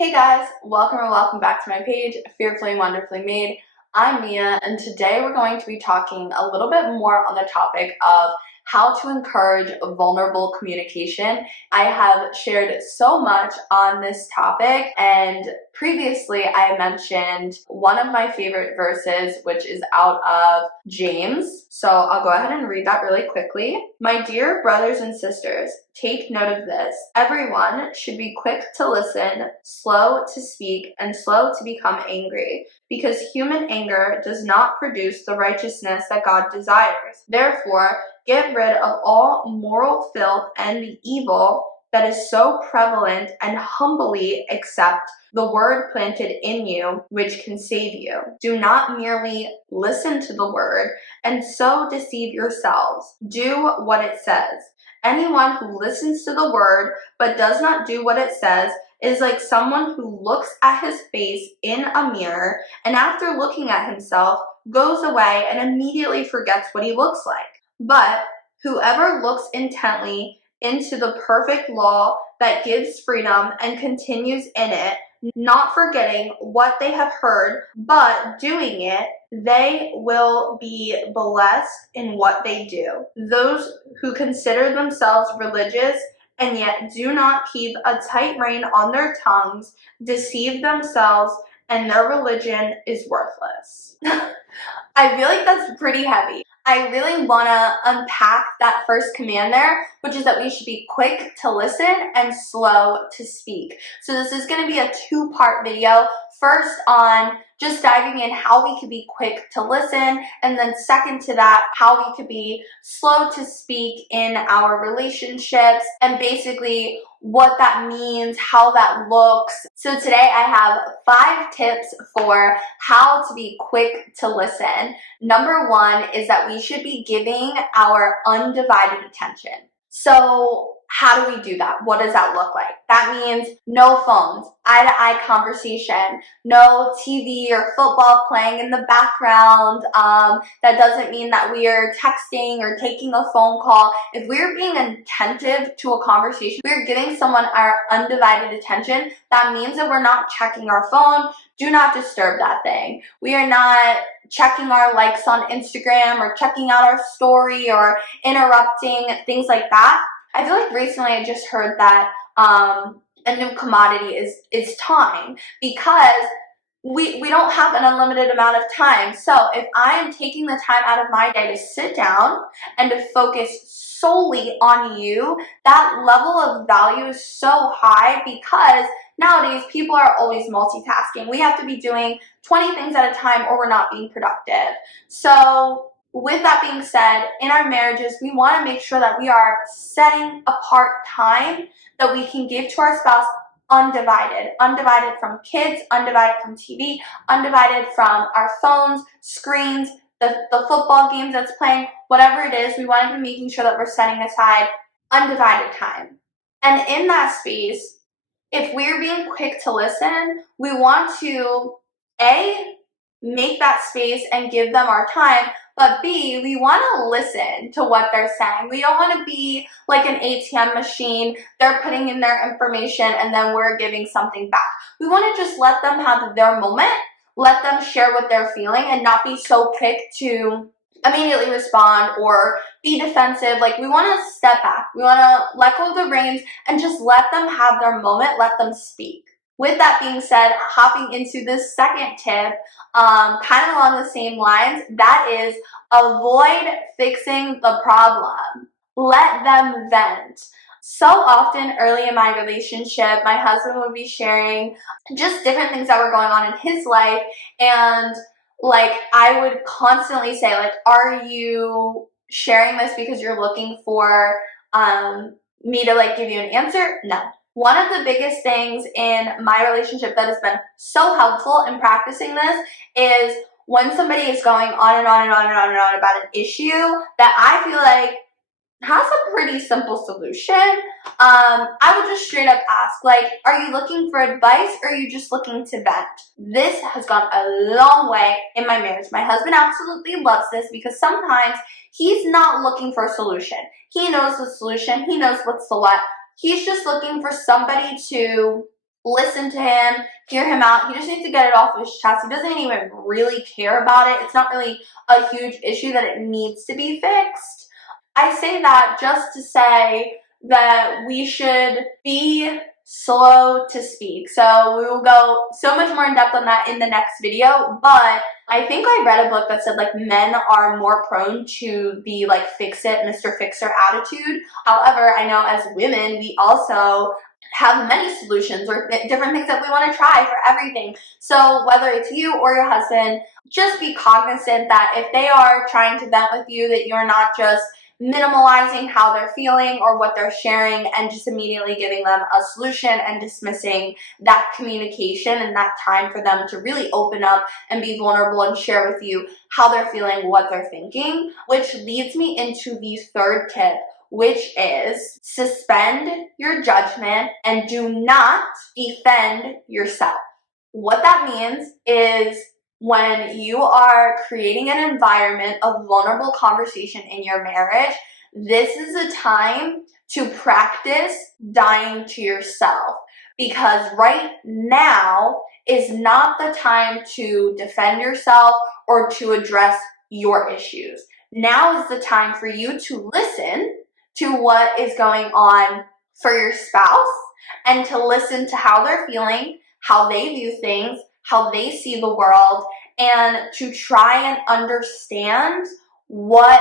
Hey guys, welcome or welcome back to my page, Fearfully and Wonderfully Made. I'm Mia, and today we're going to be talking a little bit more on the topic of how to encourage vulnerable communication. I have shared so much on this topic, and previously I mentioned one of my favorite verses, which is out of James. So I'll go ahead and read that really quickly. My dear brothers and sisters, take note of this. Everyone should be quick to listen, slow to speak, and slow to become angry, because human anger does not produce the righteousness that God desires. Therefore, get rid of all moral filth and the evil that is so prevalent, and humbly accept the word planted in you, which can save you. Do not merely listen to the word and so deceive yourselves. Do what it says. Anyone who listens to the word but does not do what it says is like someone who looks at his face in a mirror and after looking at himself goes away and immediately forgets what he looks like. But whoever looks intently into the perfect law that gives freedom and continues in it, not forgetting what they have heard, but doing it, they will be blessed in what they do. Those who consider themselves religious and yet do not keep a tight rein on their tongues deceive themselves, and their religion is worthless. I feel like that's pretty heavy. I really want to unpack that first command there, which is that we should be quick to listen and slow to speak. So this is going to be a two-part video. First on just diving in how we could be quick to listen, and then second to that, how we could be slow to speak in our relationships, and basically what that means, how that looks. So today I have 5 tips for how to be quick to listen. Number 1 is that we should be giving our undivided attention. So how do we do that? What does that look like? That means no phones, eye-to-eye conversation, no TV or football playing in the background. That doesn't mean that we are texting or taking a phone call. If we're being attentive to a conversation, we're giving someone our undivided attention. That means that we're not checking our phone. Do not disturb that thing. We are not checking our likes on Instagram or checking out our story or interrupting, things like that. I feel like recently I just heard that a new commodity is time, because we don't have an unlimited amount of time. So if I am taking the time out of my day to sit down and to focus solely on you, that level of value is so high, because nowadays people are always multitasking. We have to be doing 20 things at a time or we're not being productive. So with that being said, in our marriages, we want to make sure that we are setting apart time that we can give to our spouse undivided. Undivided from kids, undivided from TV, undivided from our phones, screens, the football games that's playing, whatever it is, we want to be making sure that we're setting aside undivided time. And in that space, if we're being quick to listen, we want to, A, make that space and give them our time, but B, we want to listen to what they're saying. We don't want to be like an ATM machine. They're putting in their information and then we're giving something back. We want to just let them have their moment, let them share what they're feeling, and not be so quick to immediately respond or be defensive. Like, we want to step back. We want to let go of the reins and just let them have their moment, let them speak. With that being said, hopping into this second tip, kind of along the same lines, that is avoid fixing the problem. Let them vent. So often early in my relationship, my husband would be sharing just different things that were going on in his life, and like I would constantly say, like, are you sharing this because you're looking for me to like give you an answer? No. One of the biggest things in my relationship that has been so helpful in practicing this is when somebody is going on and on and on and on and on about an issue that I feel like has a pretty simple solution, I would just straight up ask, like, are you looking for advice or are you just looking to vent? This has gone a long way in my marriage. My husband absolutely loves this, because sometimes he's not looking for a solution. He knows the solution. He knows what's the what. He's just looking for somebody to listen to him, hear him out. He just needs to get it off his chest. He doesn't even really care about it. It's not really a huge issue that it needs to be fixed. I say that just to say that we should be slow to speak. So we will go so much more in depth on that in the next video, but I think I read a book that said like men are more prone to be like fix it, Mr. Fixer attitude. However, I know as women, we also have many solutions or different things that we want to try for everything. So whether it's you or your husband, just be cognizant that if they are trying to vent with you, that you're not just minimalizing how they're feeling or what they're sharing and just immediately giving them a solution and dismissing that communication and that time for them to really open up and be vulnerable and share with you how they're feeling, what they're thinking, which leads me into the third tip, which is suspend your judgment and do not defend yourself. What that means is when you are creating an environment of vulnerable conversation in your marriage, this is a time to practice dying to yourself, because right now is not the time to defend yourself or to address your issues. Now is the time for you to listen to what is going on for your spouse and to listen to how they're feeling, how they view things, how they see the world, and to try and understand what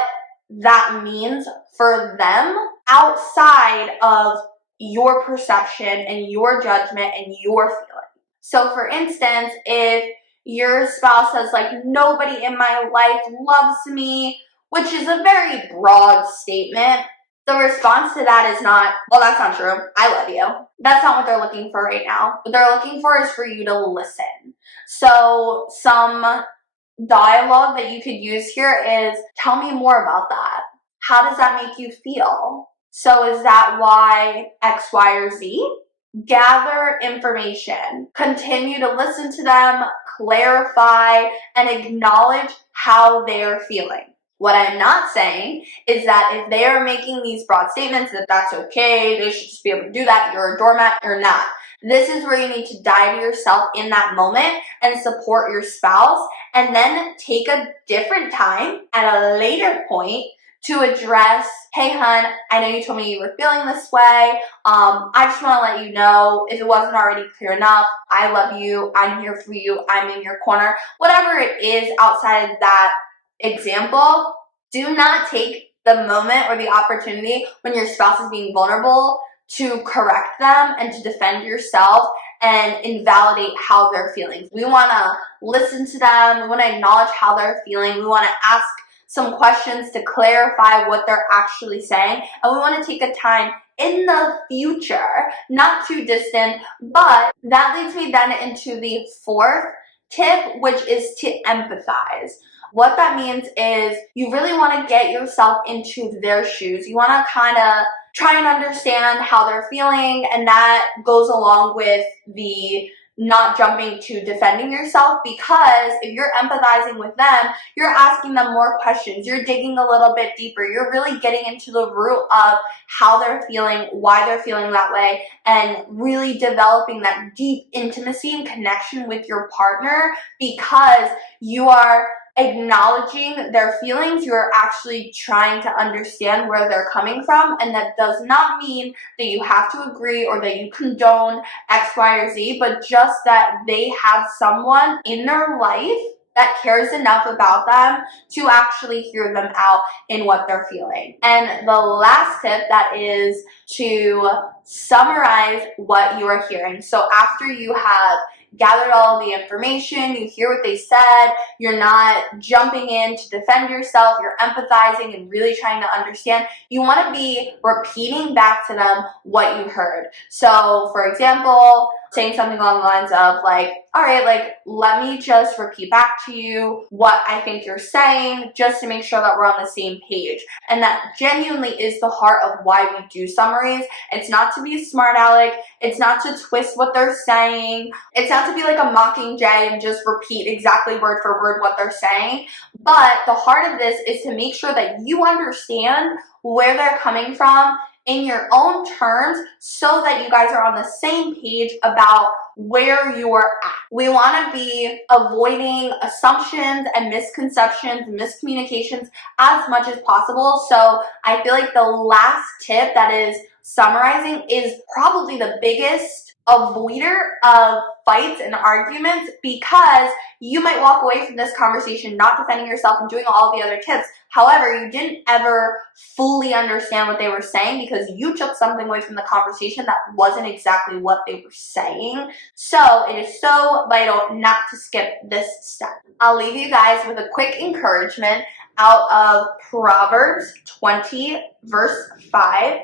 that means for them outside of your perception and your judgment and your feeling. So for instance, if your spouse says like, nobody in my life loves me, which is a very broad statement, the response to that is not, well, that's not true, I love you. That's not what they're looking for right now. What they're looking for is for you to listen. So some dialogue that you could use here is, tell me more about that. How does that make you feel? So is that why X, Y, or Z? Gather information. Continue to listen to them, clarify, and acknowledge how they're feeling. What I'm not saying is that if they are making these broad statements that that's okay, they should just be able to do that, you're a doormat, you're not. This is where you need to die to yourself in that moment and support your spouse, and then take a different time at a later point to address, hey hun, I know you told me you were feeling this way. I just want to let you know, if it wasn't already clear enough, I love you, I'm here for you, I'm in your corner. Whatever it is outside of that example, do not take the moment or the opportunity when your spouse is being vulnerable to correct them and to defend yourself and invalidate how they're feeling. We want to listen to them. We want to acknowledge how they're feeling. We want to ask some questions to clarify what they're actually saying. And we want to take a time in the future, not too distant, but that leads me then into the fourth tip, which is to empathize. What that means is you really want to get yourself into their shoes. You want to kind of try and understand how they're feeling, and that goes along with the not jumping to defending yourself, because if you're empathizing with them, you're asking them more questions, you're digging a little bit deeper, you're really getting into the root of how they're feeling, why they're feeling that way, and really developing that deep intimacy and connection with your partner, because you are acknowledging their feelings. You're actually trying to understand where they're coming from, and that does not mean that you have to agree or that you condone X, Y, or Z, but just that they have someone in their life that cares enough about them to actually hear them out in what they're feeling. And the last tip, that is to summarize what you are hearing. So after you have gathered all of the information, you hear what they said, you're not jumping in to defend yourself, you're empathizing and really trying to understand, you want to be repeating back to them what you heard. So for example, saying something along the lines of like, all right, like, let me just repeat back to you what I think you're saying, just to make sure that we're on the same page. And that genuinely is the heart of why we do summaries. It's not to be a smart aleck, it's not to twist what they're saying, it's not to be like a mockingjay and just repeat exactly word for word what they're saying. But the heart of this is to make sure that you understand where they're coming from in your own terms so that you guys are on the same page about where you're at. We want to be avoiding assumptions and misconceptions and miscommunications as much as possible. So I feel like the last tip that is summarizing is probably the biggest avoider of fights and arguments, because you might walk away from this conversation not defending yourself and doing all the other tips. However, you didn't ever fully understand what they were saying because you took something away from the conversation that wasn't exactly what they were saying. So it is so vital not to skip this step. I'll leave you guys with a quick encouragement out of Proverbs 20, verse 5.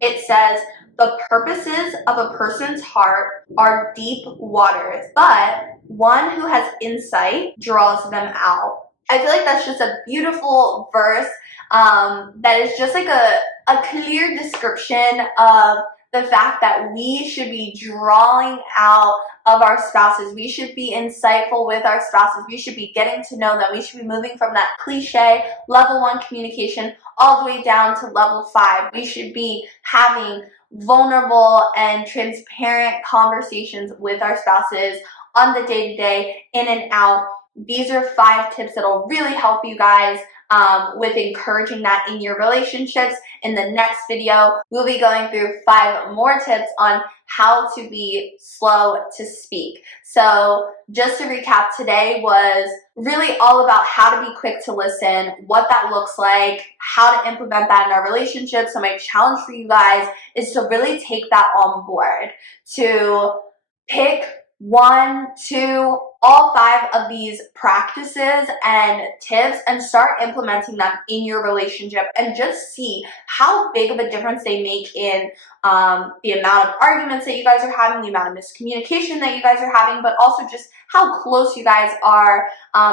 It says, "The purposes of a person's heart are deep waters, but one who has insight draws them out." I feel like that's just a beautiful verse that is just like a clear description of the fact that we should be drawing out of our spouses. We should be insightful with our spouses. We should be getting to know them. We should be moving from that cliche level 1 communication all the way down to level 5. We should be having vulnerable and transparent conversations with our spouses on the day-to-day, in and out. These are 5 tips that'll really help you guys with encouraging that in your relationships. In the next video, we'll be going through 5 more tips on how to be slow to speak. So just to recap, today was really all about how to be quick to listen, what that looks like, how to implement that in our relationships. So my challenge for you guys is to really take that on board, to pick 1, 2, all 5 of these practices and tips and start implementing them in your relationship, and just see how big of a difference they make in the amount of arguments that you guys are having, the amount of miscommunication that you guys are having, but also just how close you guys are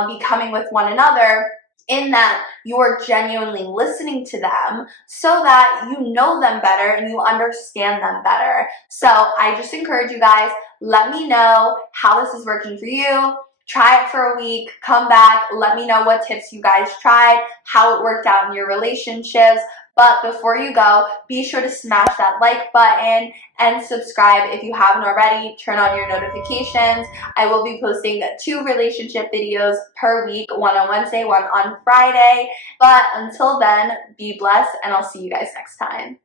becoming with one another, in that you're genuinely listening to them so that you know them better and you understand them better. So I just encourage you guys, let me know how this is working for you. Try it for a week, come back, let me know what tips you guys tried, how it worked out in your relationships. But before you go, be sure to smash that like button and subscribe if you haven't already. Turn on your notifications. I will be posting 2 relationship videos per week, one on Wednesday, one on Friday. But until then, be blessed, and I'll see you guys next time.